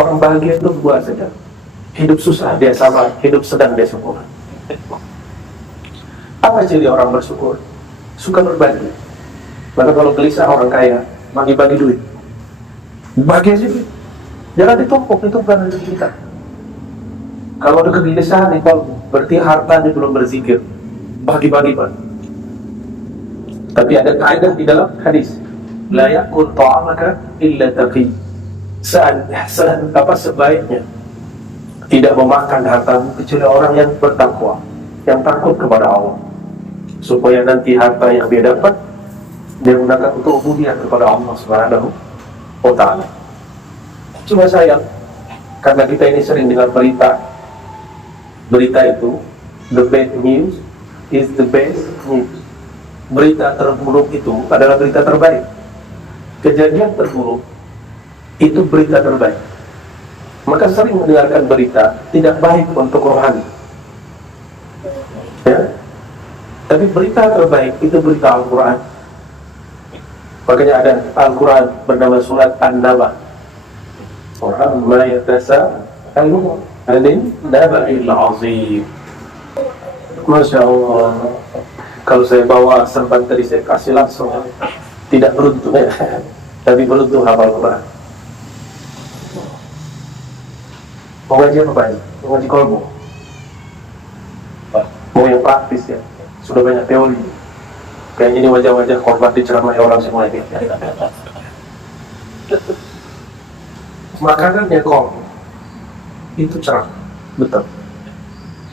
Orang bahagia itu dua saja. Hidup susah dia sabar, hidup sedang dia syukur. Apa ciri orang bersyukur? Suka berbagi. Maka kalau gelisah orang kaya, bagi-bagi duit. Bagi aja duit. Jangan ditumpuk, itu bukan rezeki kita. Kalau ada kegelisahan di kalbu, berarti hartanya belum berzikir. Bagi-bagi, Pak. Tapi ada kaidah di dalam hadis, la yakul ta'amaka illa taqi. Sebaiknya tidak memakan hartamu kecuali orang yang bertakwa, yang takut kepada Allah, supaya nanti harta yang dia dapat dia gunakan untuk ubudiyah kepada Allah Subhanahu wa ta'ala. Cuma sayang, karena kita ini sering dengar berita itu, the bad news is the best news. Berita terburuk itu adalah berita terbaik. Kejadian terburuk itu berita terbaik. Maka sering mendengarkan berita tidak baik untuk rohani, ya. Tapi berita terbaik itu berita Al-Quran. Makanya ada Al-Quran bernama surat An-Naba. Orang mayatasa al-Quran Naba'il Azim. Masya Allah. Kalau saya bawa serban tadi saya kasih langsung. Tidak beruntung ya, tapi beruntung hafal Quran. Mau ngaji apa ini? Mau ngaji kolbu? Mau yang praktis ya? Sudah banyak teori. Kayaknya ini wajah-wajah korban diceramai orang semua ini. Makanannya kolbu itu cerah, betul.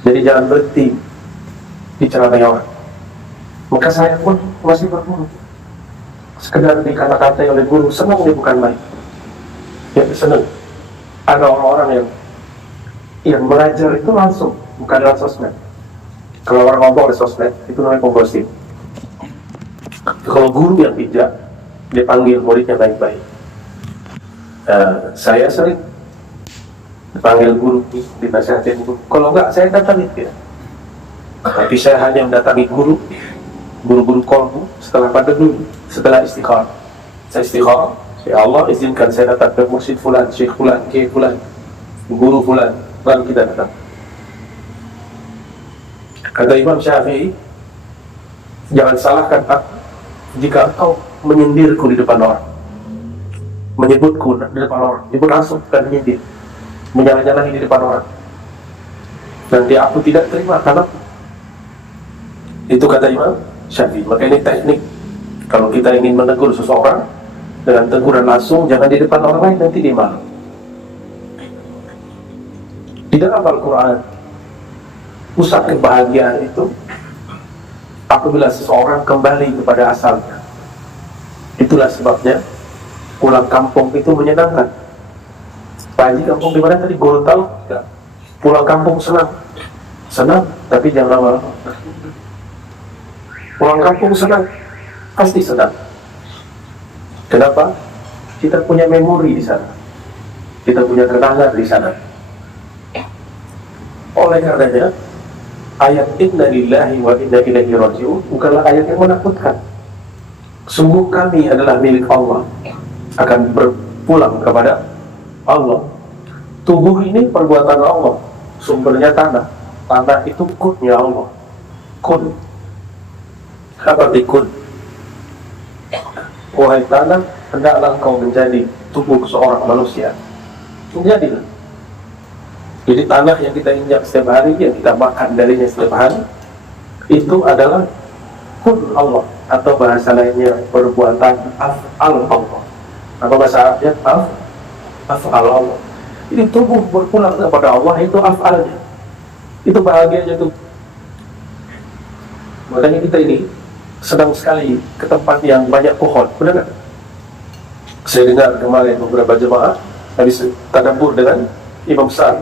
Jadi jangan berhenti diceramai orang. Maka saya pun masih berguru. Sekedar dikata-katai oleh guru, senangnya bukan main. Ya senang. Ada orang-orang yang mengajar itu langsung, bukan lewat sosmed. Kalau orang ngomong di sosmed, itu namanya penggosip. Kalau guru yang bijak, dia panggil muridnya baik-baik. Saya sering dipanggil guru, dinasihatin guru. Kalau enggak, saya datangi dia. Tapi saya hanya mendatangi guru-guru kolbu setelah pada dulu, setelah istikharah. Saya istikharah, ya Allah izinkan saya datang ke mursyid fulan, syekh fulan, kiai fulan, guru fulan, baru kita datang. Kata Imam Syafi'i, jangan salahkan aku jika engkau menyindirku di depan orang, menyebutku di depan orang, nyebut langsung bukan menyindir, menyalah-nyalahi di depan orang. Nanti aku tidak terima karena itu kata Imam Syafi'i. Maka ini teknik. Kalau kita ingin menegur seseorang dengan teguran langsung, jangan di depan orang lain, nanti dia malu. Di dalam Al-Quran, pusat kebahagiaan itu apabila seseorang kembali kepada asalnya. Itulah sebabnya pulang kampung itu menyenangkan. Pak Haji kampung di mana tadi? Gorontalo? Ya. Pulang kampung senang, tapi jangan lama-lama. Pulang kampung senang, pasti senang. Kenapa? Kita punya memori di sana, kita punya kenangan di sana. Oleh karenanya, ayat inna lillahi wa inna ilaihi raji'un bukanlah ayat yang menakutkan. Sungguh kami adalah milik Allah, akan berpulang kepada Allah. Tubuh ini perbuatan Allah, sumbernya tanah. Tanah itu kunnya Allah. Kun. Apa arti kun? Wahai tanah, hendaklah kau menjadi tubuh seorang manusia. Menjadilah. Jadi tanah yang kita injak setiap hari, yang kita makan darinya setiap hari, itu adalah kun Allah, atau bahasa lainnya perbuatan af'al Allah. Apa bahasa Arabnya? Af'al Allah. Jadi tubuh berpulang kepada Allah itu af'alnya. Itu bahagianya tuh. Makanya kita ini sedang sekali ke tempat yang banyak pohon, benar nggak? Saya dengar kemarin beberapa jemaah habis tadabbur dengan imam besar,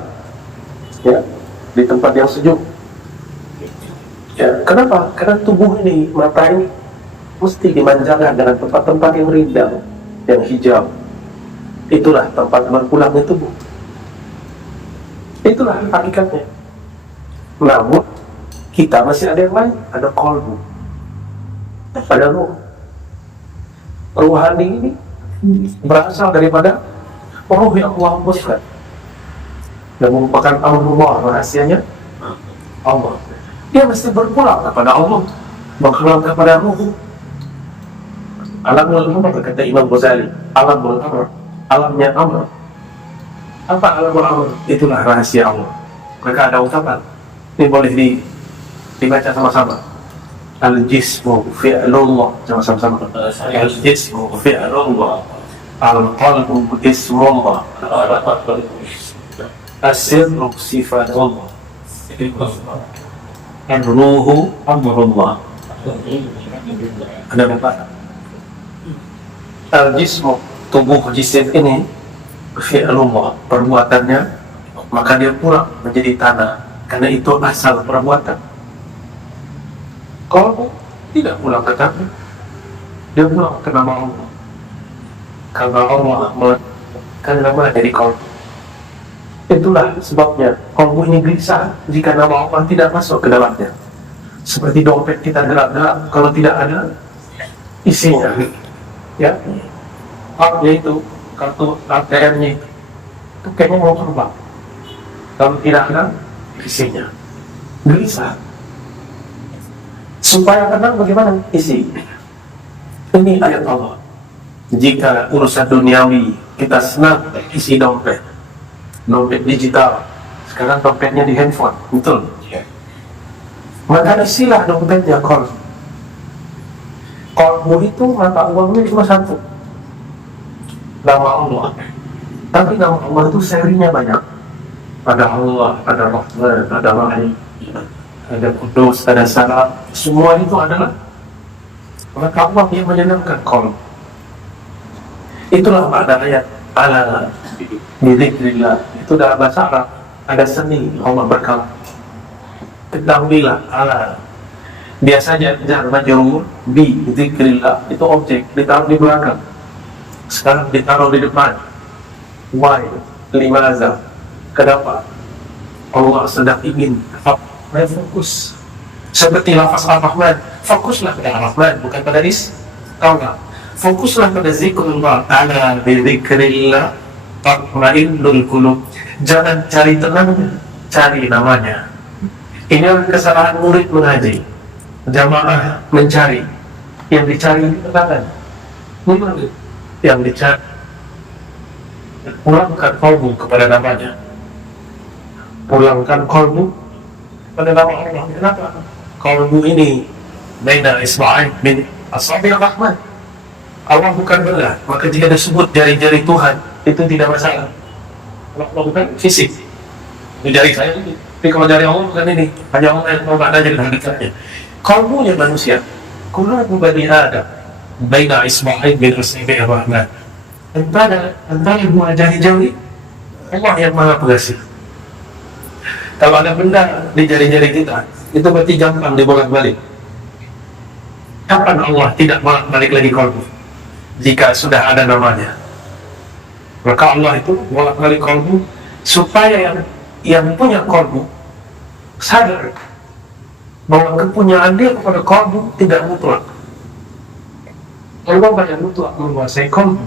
ya, di tempat yang sejuk. Ya, kenapa? Karena tubuh ini, mata ini mesti dimanjakan dengan tempat-tempat yang rindang, yang hijau. Itulah tempat berpulangnya tubuh. Itulah hakikatnya. Namun kita masih ada yang lain, ada kolbu, ada ruh. Ruhani ini berasal daripada ruh yang Allah hembuskan. dan merupakan Allah, rahasianya Allah. Dia mesti berpulang kepada Allah, berpulang kepada Ruh. Alamul amr, kata Imam Ghazali, alamul amr, alamnya amr. Apa alamul amr? Itulah rahasia Allah. Maka ada ungkapan, ini boleh dibaca sama-sama. Al-jismu fi'lullah, sama-sama. Al-jismu fi'lullah, al-qalbu ismullah, as-sirru sifatullah, al-ruhu amrullah. Ada berapa? Al-jismu, tubuh jisim ini, fi'lullah, perbuatannya, maka dia pulang menjadi tanah, karena itu asal perbuatan. Kalau tidak pulang ke tanah, dia pulang ke nama Allah. Karena Allah meletakkan nama jadi qalbu. Itulah sebabnya qalbu ini gelisah jika nama Allah tidak masuk ke dalamnya. Seperti dompet kita gerak-gerak kalau tidak ada isinya, ya. Haknya itu kartu ATM-nya itu kayaknya mau terbang kalau tidak ada isinya, gelisah. Supaya tenang bagaimana? Isi. Ini ayat Allah. Jika urusan duniawi kita senang isi dompet digital, sekarang dompetnya di handphone, betul? Maka isilah dompetnya qalbu. Qalbu itu mata uangnya cuma satu, nama Allah. Tapi nama Allah itu serinya banyak. Ada Allah, ada Rahman, ada Rahim, ada Kudus, ada Salam. Semua itu adalah maka Allah yang menyenangkan qalbu. Itulah makna ayat ala bidzikrillah. Itu dalam bahasa Arab ada seni Allah berkalam. Ketahuilah ala. Biasanya jar majrur bi dzikrillah itu objek ditaruh di belakang. Sekarang ditaruh di depan. Why? Limaza? Kenapa? Allah sedang ingin fokus. Seperti lafaz Ar-Rahman, fokuslah pada Ar-Rahman, bukan pada tahu nggak? Fokuslah pada zikrullah. Ala bidzikrillah tatma'innul qulub. Jangan cari tenang, cari namanya. Ini adalah kesalahan murid mengaji. Jamaah mencari, yang dicari ketenangan. Yang dicari, pulangkan qalbu kepada namanya. Pulangkan qalbu pada nama Allah. Kenapa? Qalbu ini baina isba'ain min asabi'ir rahman. Allah bukan belah, maka jika disebut jari-jari Tuhan itu tidak masalah. Allah bukan fisik. Ini jari saya ini. Tapi kalau jari Allah bukan ini, hanya Allah yang tahu makna dari hakikatnya. Qalbunya manusia, qulubu bani Adam baina isba'ain min asabi'ir rahman. Antara dua jari-jari Allah yang Maha Pengasih. Kalau ada benda di jari-jari kita, itu berarti gampang dibolak-balik. Kapan Allah tidak bolak-balik lagi qalbu? Jika sudah ada namanya. Maka Allah itu bolak-balik qalbu supaya yang punya qalbu sadar bahwa kepunyaan dia kepada qalbu tidak mutlak. Allah banyak mutlak menguasai qalbu.